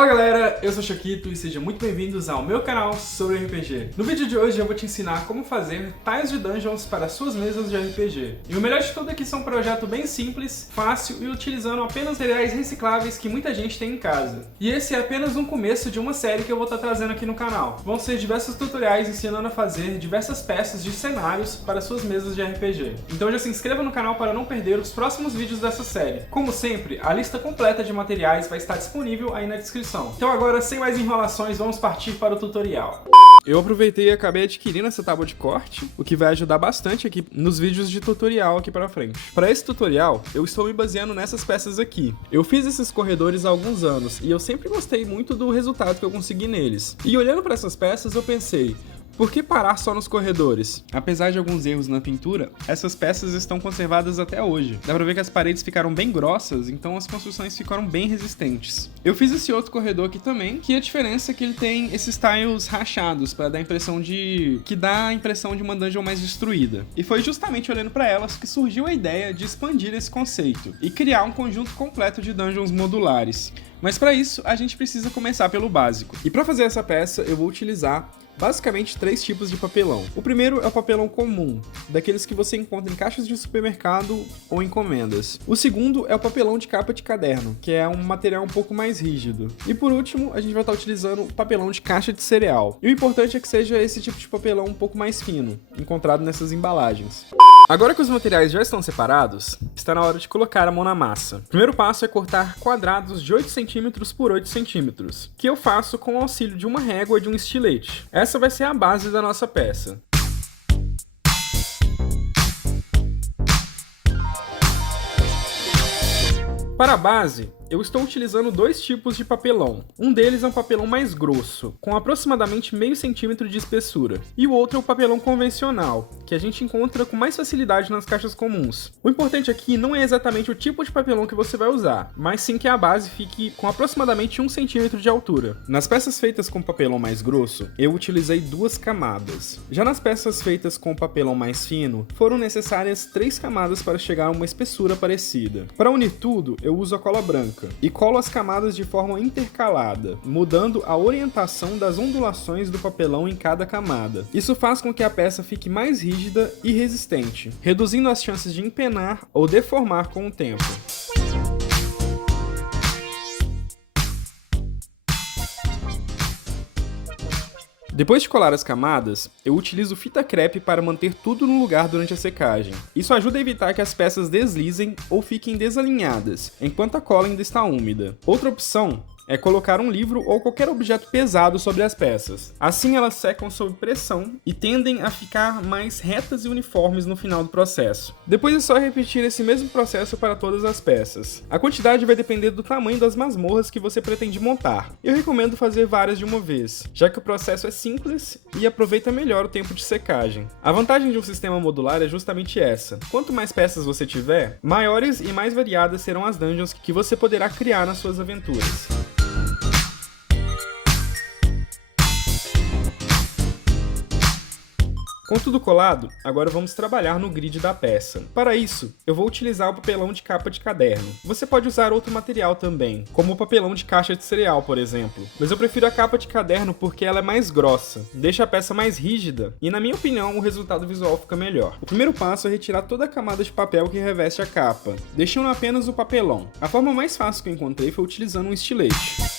Fala galera, eu sou o Choquito e sejam muito bem-vindos ao meu canal sobre RPG. No vídeo de hoje eu vou te ensinar como fazer tiles de dungeons para suas mesas de RPG. E o melhor de tudo é que são um projeto bem simples, fácil e utilizando apenas materiais recicláveis que muita gente tem em casa. E esse é apenas um começo de uma série que eu vou estar trazendo aqui no canal. Vão ser diversos tutoriais ensinando a fazer diversas peças de cenários para suas mesas de RPG. Então já se inscreva no canal para não perder os próximos vídeos dessa série. Como sempre, a lista completa de materiais vai estar disponível aí na descrição. Então agora, sem mais enrolações, vamos partir para o tutorial. Eu aproveitei e acabei adquirindo essa tábua de corte, o que vai ajudar bastante aqui nos vídeos de tutorial aqui pra frente. Para esse tutorial, eu estou me baseando nessas peças aqui. Eu fiz esses corredores há alguns anos e eu sempre gostei muito do resultado que eu consegui neles. E olhando para essas peças, eu pensei: por que parar só nos corredores? Apesar de alguns erros na pintura, essas peças estão conservadas até hoje. Dá pra ver que as paredes ficaram bem grossas, então as construções ficaram bem resistentes. Eu fiz esse outro corredor aqui também, que a diferença é que ele tem esses tiles rachados, para dar a impressão de uma dungeon mais destruída. E foi justamente olhando para elas que surgiu a ideia de expandir esse conceito e criar um conjunto completo de dungeons modulares. Mas para isso, a gente precisa começar pelo básico. E para fazer essa peça, eu vou utilizar basicamente 3 tipos de papelão. O primeiro é o papelão comum, daqueles que você encontra em caixas de supermercado ou encomendas. O segundo é o papelão de capa de caderno, que é um material um pouco mais rígido. E por último, a gente vai estar utilizando o papelão de caixa de cereal. E o importante é que seja esse tipo de papelão um pouco mais fino, encontrado nessas embalagens. Agora que os materiais já estão separados, está na hora de colocar a mão na massa. O primeiro passo é cortar quadrados de 8 cm por 8 cm, que eu faço com o auxílio de uma régua e de um estilete. Essa vai ser a base da nossa peça. Para a base, eu estou utilizando 2 tipos de papelão. Um deles é um papelão mais grosso, com aproximadamente meio centímetro de espessura. E o outro é o papelão convencional, que a gente encontra com mais facilidade nas caixas comuns. O importante aqui não é exatamente o tipo de papelão que você vai usar, mas sim que a base fique com aproximadamente 1 centímetro de altura. Nas peças feitas com papelão mais grosso, eu utilizei 2 camadas. Já nas peças feitas com papelão mais fino, foram necessárias 3 camadas para chegar a uma espessura parecida. Para unir tudo, eu uso a cola branca e colo as camadas de forma intercalada, mudando a orientação das ondulações do papelão em cada camada. Isso faz com que a peça fique mais rígida e resistente, reduzindo as chances de empenar ou deformar com o tempo. Depois de colar as camadas, eu utilizo fita crepe para manter tudo no lugar durante a secagem. Isso ajuda a evitar que as peças deslizem ou fiquem desalinhadas, enquanto a cola ainda está úmida. Outra opção é colocar um livro ou qualquer objeto pesado sobre as peças. Assim elas secam sob pressão e tendem a ficar mais retas e uniformes no final do processo. Depois é só repetir esse mesmo processo para todas as peças. A quantidade vai depender do tamanho das masmorras que você pretende montar. Eu recomendo fazer várias de uma vez, já que o processo é simples e aproveita melhor o tempo de secagem. A vantagem de um sistema modular é justamente essa. Quanto mais peças você tiver, maiores e mais variadas serão as dungeons que você poderá criar nas suas aventuras. Com tudo colado, agora vamos trabalhar no grid da peça. Para isso, eu vou utilizar o papelão de capa de caderno. Você pode usar outro material também, como o papelão de caixa de cereal, por exemplo. Mas eu prefiro a capa de caderno porque ela é mais grossa, deixa a peça mais rígida e, na minha opinião, o resultado visual fica melhor. O primeiro passo é retirar toda a camada de papel que reveste a capa, deixando apenas o papelão. A forma mais fácil que eu encontrei foi utilizando um estilete.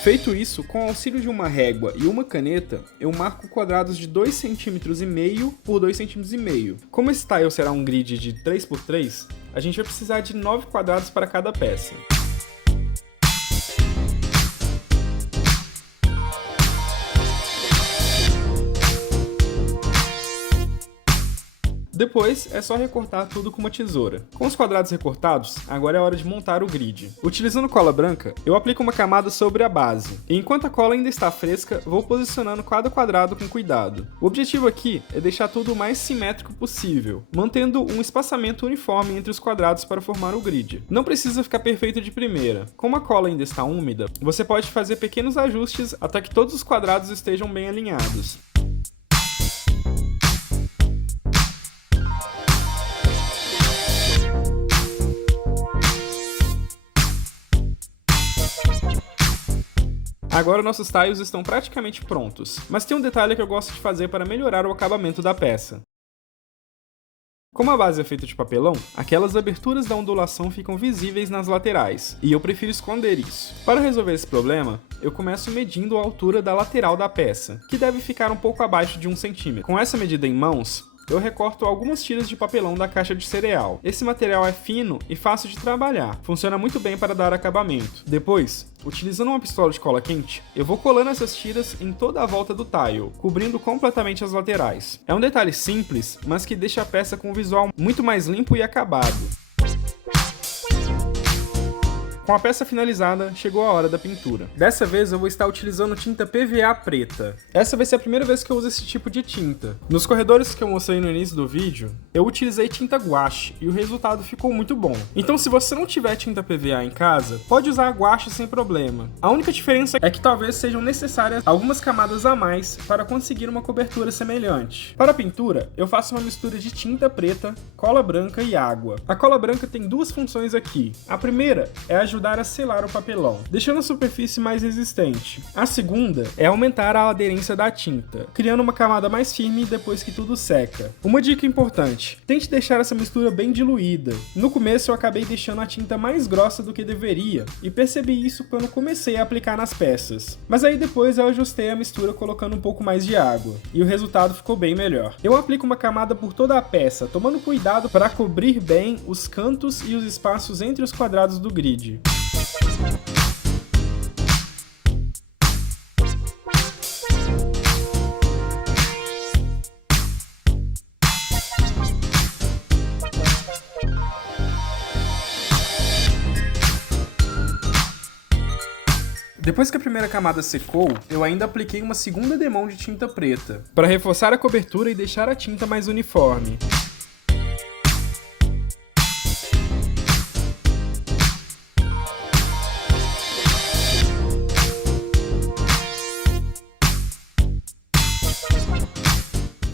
Feito isso, com o auxílio de uma régua e uma caneta, eu marco quadrados de 2,5 cm por 2,5 cm. Como esse tile será um grid de 3x3, a gente vai precisar de 9 quadrados para cada peça. Depois, é só recortar tudo com uma tesoura. Com os quadrados recortados, agora é hora de montar o grid. Utilizando cola branca, eu aplico uma camada sobre a base, e enquanto a cola ainda está fresca, vou posicionando cada quadrado com cuidado. O objetivo aqui é deixar tudo o mais simétrico possível, mantendo um espaçamento uniforme entre os quadrados para formar o grid. Não precisa ficar perfeito de primeira. Como a cola ainda está úmida, você pode fazer pequenos ajustes até que todos os quadrados estejam bem alinhados. Agora nossos tiles estão praticamente prontos, mas tem um detalhe que eu gosto de fazer para melhorar o acabamento da peça. Como a base é feita de papelão, aquelas aberturas da ondulação ficam visíveis nas laterais, e eu prefiro esconder isso. Para resolver esse problema, eu começo medindo a altura da lateral da peça, que deve ficar um pouco abaixo de 1 cm. Com essa medida em mãos, eu recorto algumas tiras de papelão da caixa de cereal. Esse material é fino e fácil de trabalhar, funciona muito bem para dar acabamento. Depois, utilizando uma pistola de cola quente, eu vou colando essas tiras em toda a volta do tile, cobrindo completamente as laterais. É um detalhe simples, mas que deixa a peça com um visual muito mais limpo e acabado. Com a peça finalizada, chegou a hora da pintura. Dessa vez eu vou estar utilizando tinta PVA preta. Essa vai ser a primeira vez que eu uso esse tipo de tinta. Nos corredores que eu mostrei no início do vídeo, eu utilizei tinta guache e o resultado ficou muito bom. Então se você não tiver tinta PVA em casa, pode usar a guache sem problema. A única diferença é que talvez sejam necessárias algumas camadas a mais para conseguir uma cobertura semelhante. Para a pintura, eu faço uma mistura de tinta preta, cola branca e água. A cola branca tem duas funções aqui. A primeira é ajudar a selar o papelão, deixando a superfície mais resistente. A segunda é aumentar a aderência da tinta, criando uma camada mais firme depois que tudo seca. Uma dica importante: tente deixar essa mistura bem diluída. No começo eu acabei deixando a tinta mais grossa do que deveria, e percebi isso quando comecei a aplicar nas peças. Mas aí depois eu ajustei a mistura colocando um pouco mais de água, e o resultado ficou bem melhor. Eu aplico uma camada por toda a peça, tomando cuidado para cobrir bem os cantos e os espaços entre os quadrados do grid. Depois que a primeira camada secou, eu ainda apliquei uma segunda demão de tinta preta, para reforçar a cobertura e deixar a tinta mais uniforme.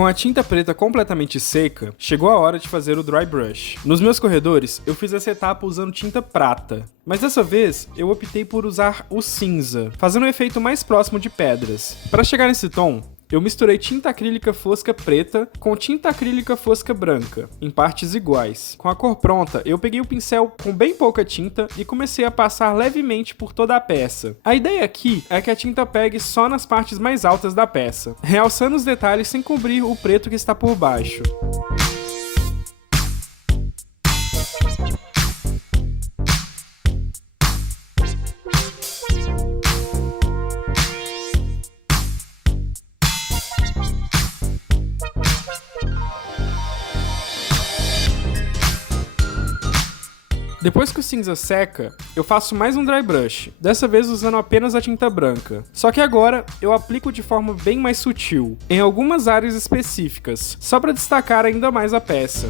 Com a tinta preta completamente seca, chegou a hora de fazer o dry brush. Nos meus corredores, eu fiz essa etapa usando tinta prata, mas dessa vez eu optei por usar o cinza, fazendo um efeito mais próximo de pedras. Para chegar nesse tom, eu misturei tinta acrílica fosca preta com tinta acrílica fosca branca, em partes iguais. Com a cor pronta, eu peguei o pincel com bem pouca tinta e comecei a passar levemente por toda a peça. A ideia aqui é que a tinta pegue só nas partes mais altas da peça, realçando os detalhes sem cobrir o preto que está por baixo. Depois que o cinza seca, eu faço mais um dry brush, dessa vez usando apenas a tinta branca. Só que agora eu aplico de forma bem mais sutil, em algumas áreas específicas, só para destacar ainda mais a peça.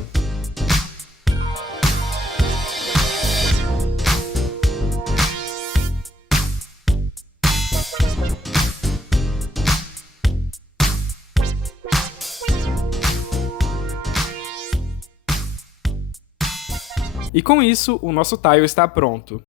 E com isso, o nosso tile está pronto.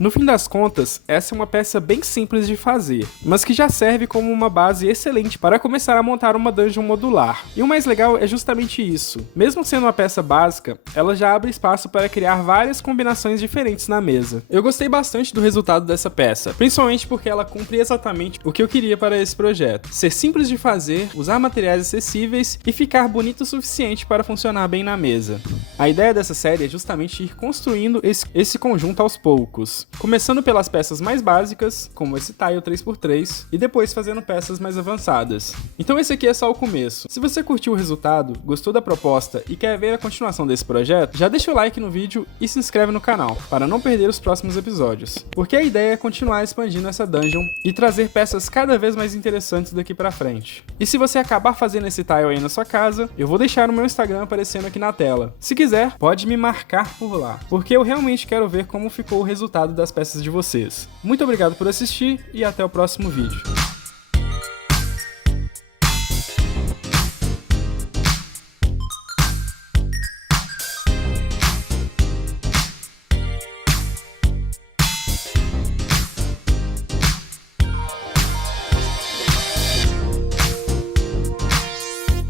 No fim das contas, essa é uma peça bem simples de fazer, mas que já serve como uma base excelente para começar a montar uma dungeon modular. E o mais legal é justamente isso. Mesmo sendo uma peça básica, ela já abre espaço para criar várias combinações diferentes na mesa. Eu gostei bastante do resultado dessa peça, principalmente porque ela cumpre exatamente o que eu queria para esse projeto. Ser simples de fazer, usar materiais acessíveis e ficar bonito o suficiente para funcionar bem na mesa. A ideia dessa série é justamente ir construindo esse conjunto aos poucos. Começando pelas peças mais básicas, como esse tile 3x3, e depois fazendo peças mais avançadas. Então esse aqui é só o começo. Se você curtiu o resultado, gostou da proposta e quer ver a continuação desse projeto, já deixa o like no vídeo e se inscreve no canal, para não perder os próximos episódios. Porque a ideia é continuar expandindo essa dungeon e trazer peças cada vez mais interessantes daqui pra frente. E se você acabar fazendo esse tile aí na sua casa, eu vou deixar o meu Instagram aparecendo aqui na tela. Se quiser, pode me marcar por lá, porque eu realmente quero ver como ficou o resultado das peças de vocês. Muito obrigado por assistir e até o próximo vídeo.